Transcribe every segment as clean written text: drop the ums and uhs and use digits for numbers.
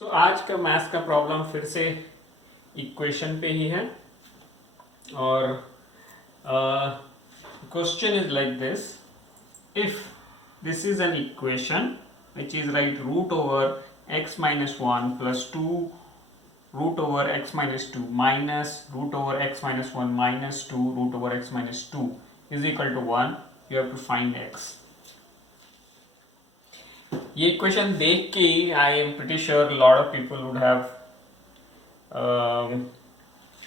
तो आज का मैथ्स का प्रॉब्लम फिर से इक्वेशन पे ही है और question is like this. If this is an equation which is right root over x minus 1 plus 2 root over x minus 2 minus root over x minus 1 minus 2 root over x minus 2 is equal to 1. You have to find x. ये equation देख के ही I am pretty sure lot of people would have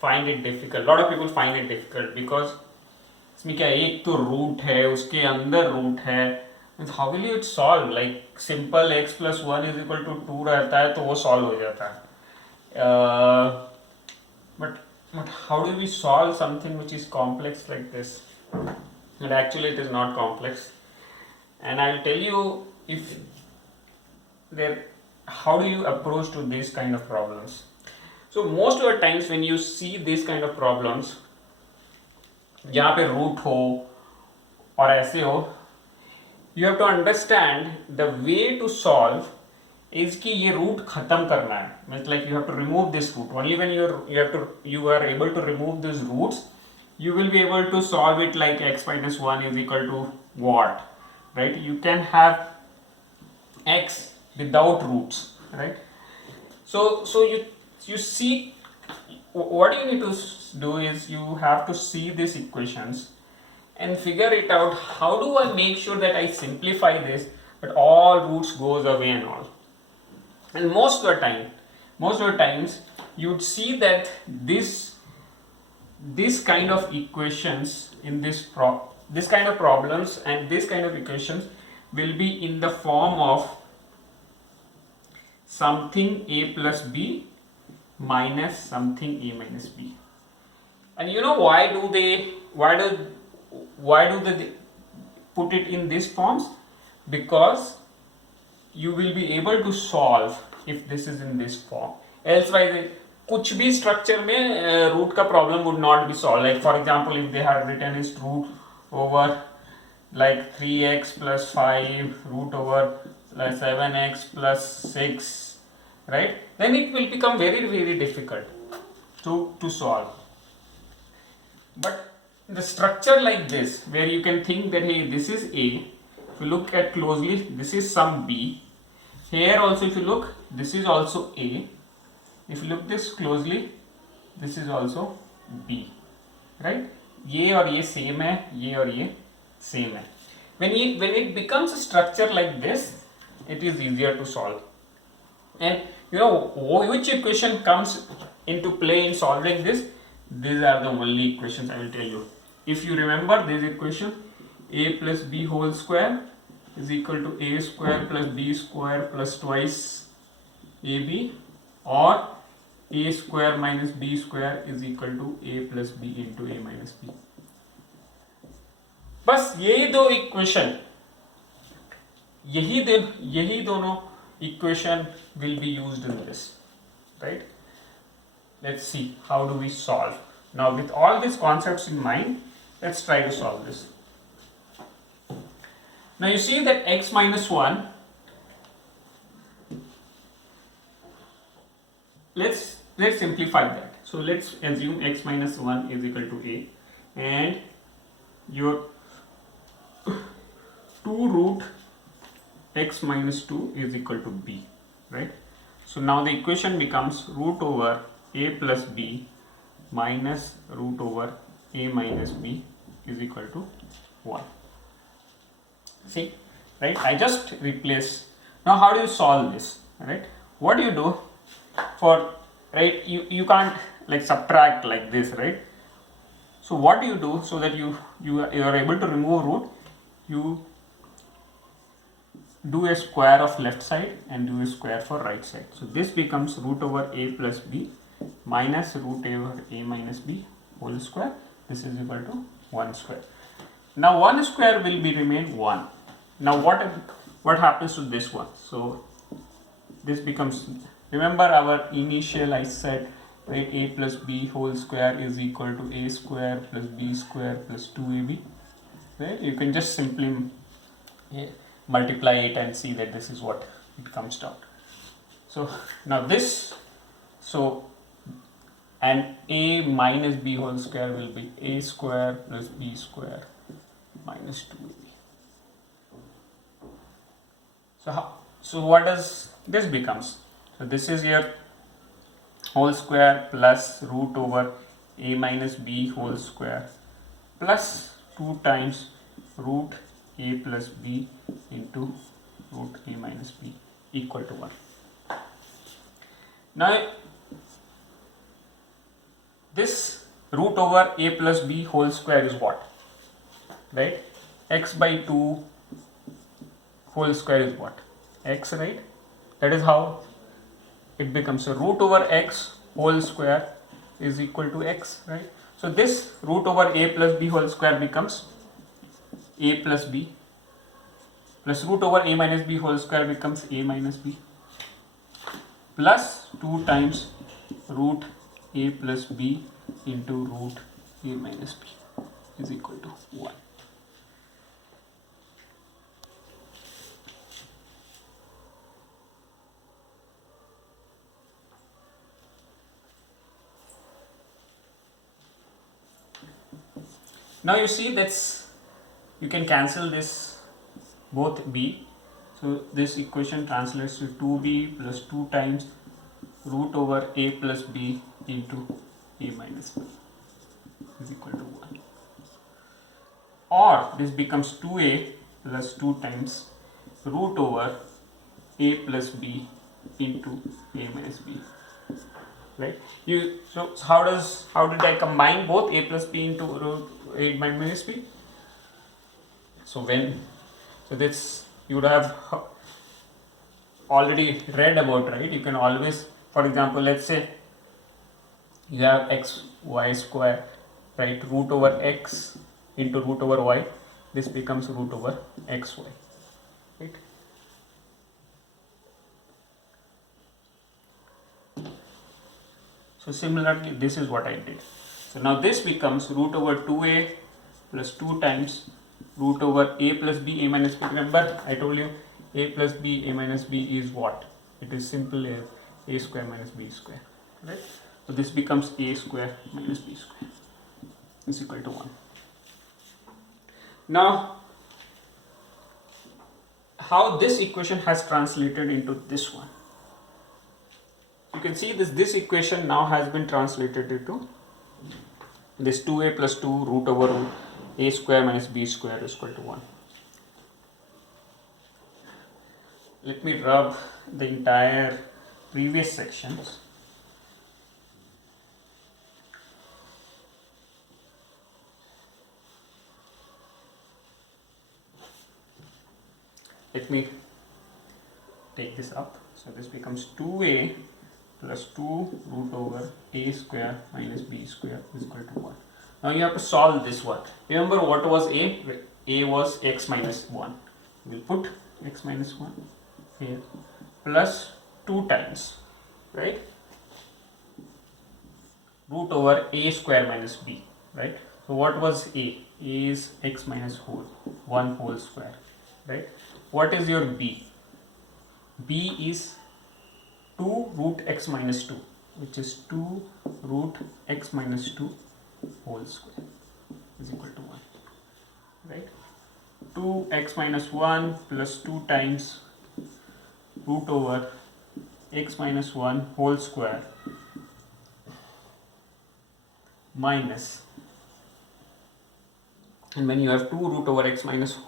find it difficult. Lot of people find it difficult because इसमें क्या एक तो root है, उसके अंदर रूट है. How will you it solve? Like simple x plus 1 is equal to 2 रहता है तो वो सॉल्व हो जाता है. But how do we solve something which is complex like this? But actually it is not complex and I'll tell you if there how do you approach to these kind of problems. So most of the times when you see these kind of problems जहाँ पे root हो और ऐसे हो, you have to understand the way to solve is कि ये root खत्म करना है. Means like you have to remove this root. Only when you are able to remove these roots, you will be able to solve it like x minus 1 is equal to what? Right? You can have x without roots, right? So you see, what you need to do is you have to see these equations and figure it out. How do I make sure that I simplify this but all roots goes away and all? And most of the times you would see that this kind of equations in this kind of problems and this kind of equations will be in the form of something a plus b minus something a minus b. And you know why do they put it in these forms? Because you will be able to solve if this is in this form. Elsewise कुछ भी structure में root का problem would not be solve. Like for example if they have written is root over like 3x plus 5 root over 7x plus 6, right? Then it will become very difficult to solve. But the structure like this where you can think that hey, this is a, if you look at closely, this is some b. Here also if you look, this is also a. If you look this closely, this is also b, right? ये और ये same है, ये और ये same है. when it becomes a structure like this, it is easier to solve. And you know which equation comes into play in solving this? These are the only equations I will tell you. If you remember this equation, a plus b whole square is equal to a square plus b square plus twice ab, or a square minus b square is equal to a plus b into a minus b. बस यही दो equation, यही दोनों equation will be used in this, right? Let's see how do we solve. Now with all these concepts in mind, let's try to solve this. Now you see that x minus 1, let's simplify that. So let's assume x minus 1 is equal to a and your 2 root x minus 2 is equal to b, right? So now the equation becomes root over a plus b minus root over a minus b is equal to 1. See, right? I just replace. Now how do you solve this, right? What do you do for, right? You can't like subtract like this, right? So what do you do so that you are able to remove root? You do a square of left side and do a square for right side. So this becomes root over a plus b minus root over a minus b whole square. This is equal to 1 square. Now 1 square will be remain 1. Now what happens to this one? So this becomes, remember our initial I said, right, a plus b whole square is equal to a square plus b square plus 2ab, right? You can just simply multiply it and see that this is what it comes down. So now this, so and a minus b whole square will be a square plus b square minus 2ab. So what does this becomes? So this is your whole square plus root over a minus b whole square plus 2 times root a plus b into root a minus b equal to 1. Now this root over a plus b whole square is what? Right? X by 2 whole square is what? X, right? That is how it becomes. So root over x whole square is equal to x, right? So this root over a plus b whole square becomes a plus b, plus root over a minus b whole square becomes a minus b, plus 2 times root a plus b into root a minus b is equal to 1. Now you see that's, you can cancel this both b, so this equation translates to 2b plus 2 times root over a plus b into a minus b is equal to 1, or this becomes 2a plus 2 times root over a plus b into a minus b, right? So how did I combine both a plus b into root a minus b? So this you would have already read about, right? You can always, for example, let's say you have x y square, right? Root over x into root over y, this becomes root over xy, right? So similarly, this is what I did. So now this becomes root over 2a plus 2 times root over a plus b a minus b. Remember I told you a plus b a minus b is what? It is simple as a square minus b square, right? So this becomes a square minus b square is equal to 1. Now how this equation has translated into this one? You can see this equation now has been translated into this 2a plus 2 root over a square minus b square is equal to 1. Let me rub the entire previous sections. Let me take this up. So this becomes 2a plus 2 root over a square minus b square is equal to 1. Now you have to solve this one. Remember what was a? A was x minus 1. We'll put x minus 1 here plus 2 times, right? Root over a square minus b, right? So what was a? A is x minus 1 whole square, right? What is your b? B is 2 root x minus 2, which is 2 root x minus 2 whole square is equal to 1, right? 2x minus 1 plus 2 times root over x minus 1 whole square minus, and when you have 2 root over x minus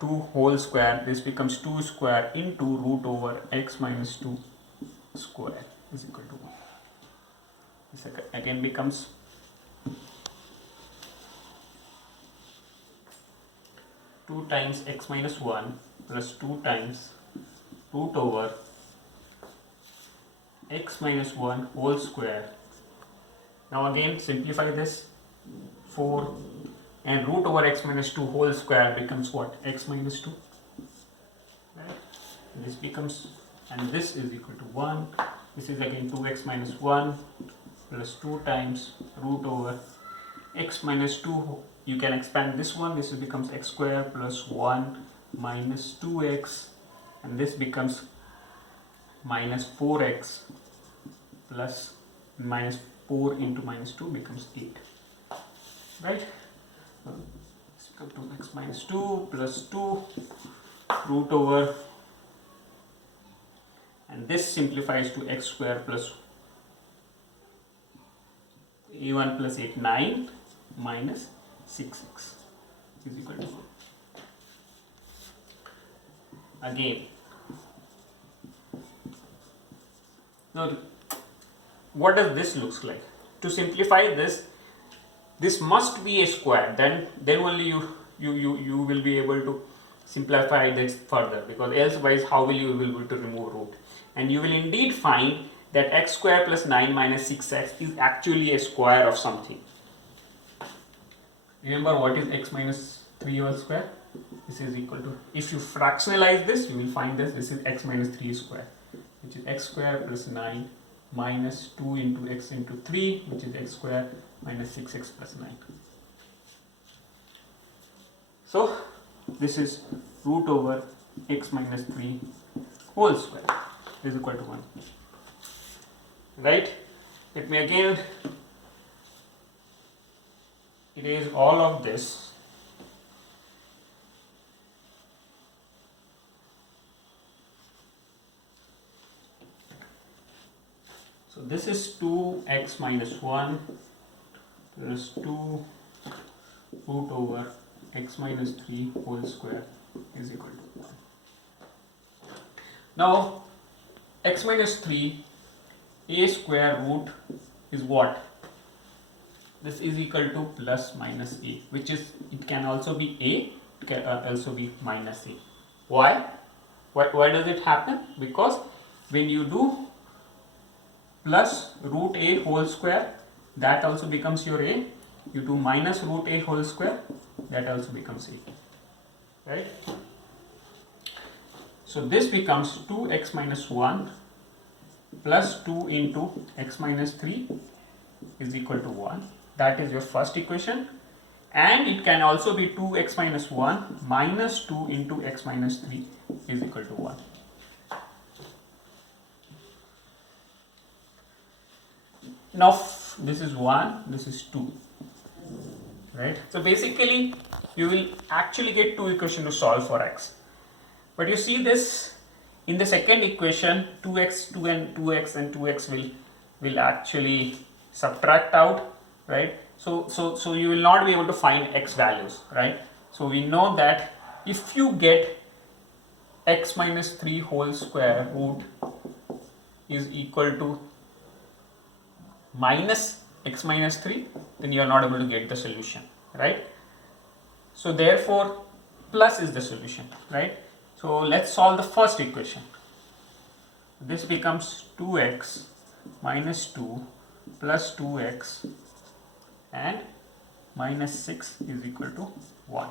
2 whole square, this becomes 2 square into root over x minus 2 square is equal to 1. This again becomes 2 times x minus 1 plus 2 times root over x minus 1 whole square. Now again simplify this, 4, and root over x minus 2 whole square becomes what? X minus 2, right? This becomes, and this is equal to 1. This is again 2x minus 1 plus 2 times root over x minus 2. You can expand this one. This becomes x square plus 1 minus 2x, and this becomes minus 4x plus minus 4 into minus 2 becomes 8, right? So let's come to x minus 2 plus 2 root over, and this simplifies to x square plus a1 plus 8, 9 minus 6x is equal to 1. Again, now what does this looks like? To simplify this must be a square, then only you will be able to simplify this further, because elsewise how will you be able to remove root? And you will indeed find that x square plus 9 minus 6x is actually a square of something. Remember what is x minus 3 whole square? This is equal to, if you fractionalize this, you will find this is x minus 3 square, which is x square plus 9 minus 2 into x into 3, which is x square minus 6x plus 9. So this is root over x minus 3 whole square is equal to 1. Right? Let me again erase all of this. So this is 2x minus 1 plus 2 root over x minus 3 whole square is equal to 1. Now x minus 3 a square root is what? This is equal to plus minus a, which is, it can also be a, it can also be minus a. Why? Why does it happen? Because when you do plus root a whole square, that also becomes your a. You do minus root a whole square, that also becomes a. Right? So this becomes 2x minus 1 plus 2 into x minus 3 is equal to 1. That is your first equation. And it can also be 2x minus 1 minus 2 into x minus 3 is equal to 1. Now this is 1, this is 2. Right? So basically you will actually get two equations to solve for x. But you see this in the second equation, 2x, 2 and 2x and 2x will actually subtract out, right? So you will not be able to find x values, right? So we know that if you get x minus 3 whole square root is equal to minus x minus 3, then you are not able to get the solution, right? So therefore plus is the solution, right? So let's solve the first equation. This becomes 2x minus 2 plus 2x and minus 6 is equal to 1,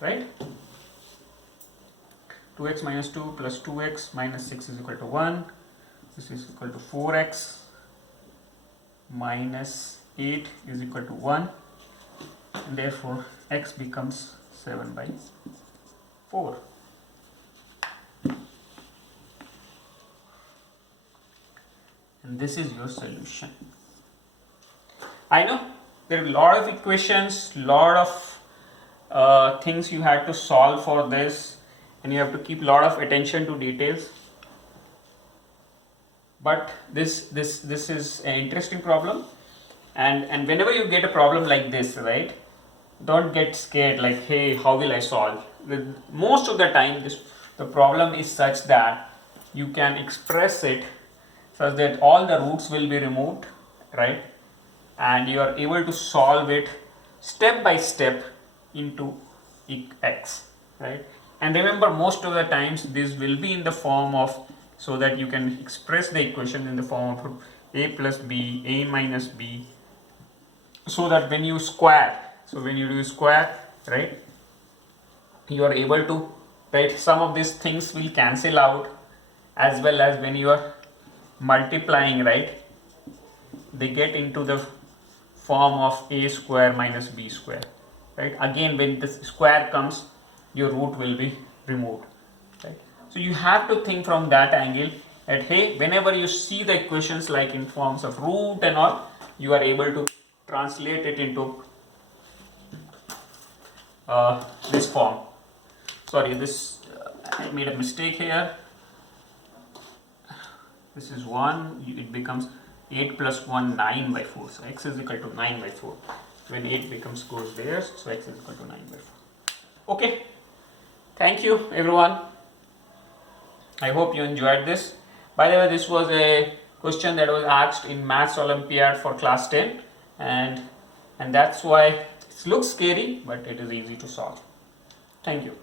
right? 2x minus 2 plus 2x minus 6 is equal to 1. This is equal to 4x minus 8 is equal to 1, and therefore x becomes 7 by 4. And this is your solution. I know there are a lot of equations, lot of things you had to solve for this, and you have to keep a lot of attention to details. But this is an interesting problem, and whenever you get a problem like this, right, don't get scared like, hey, how will I solve? Most of the time the problem is such that you can express it such that all the roots will be removed, right, and you are able to solve it step by step into x, right? And remember, most of the times this will be in the form of, so that you can express the equation in the form of a plus b, a minus b, so that when you square, so when you do square, right, you are able to, right, some of these things will cancel out, as well as when you are multiplying, right, they get into the form of a square minus b square, right? Again, when the square comes, your root will be removed, right? So you have to think from that angle, that hey, whenever you see the equations like in forms of root and all, you are able to translate it into this form. Sorry, this I made a mistake here. This is 1, it becomes 8 plus 1, 9 by 4. So x is equal to 9 by 4. When 8 goes there, so x is equal to 9 by 4. Okay, thank you everyone. I hope you enjoyed this. By the way, this was a question that was asked in Maths Olympiad for class 10, and that's why it looks scary, but it is easy to solve. Thank you.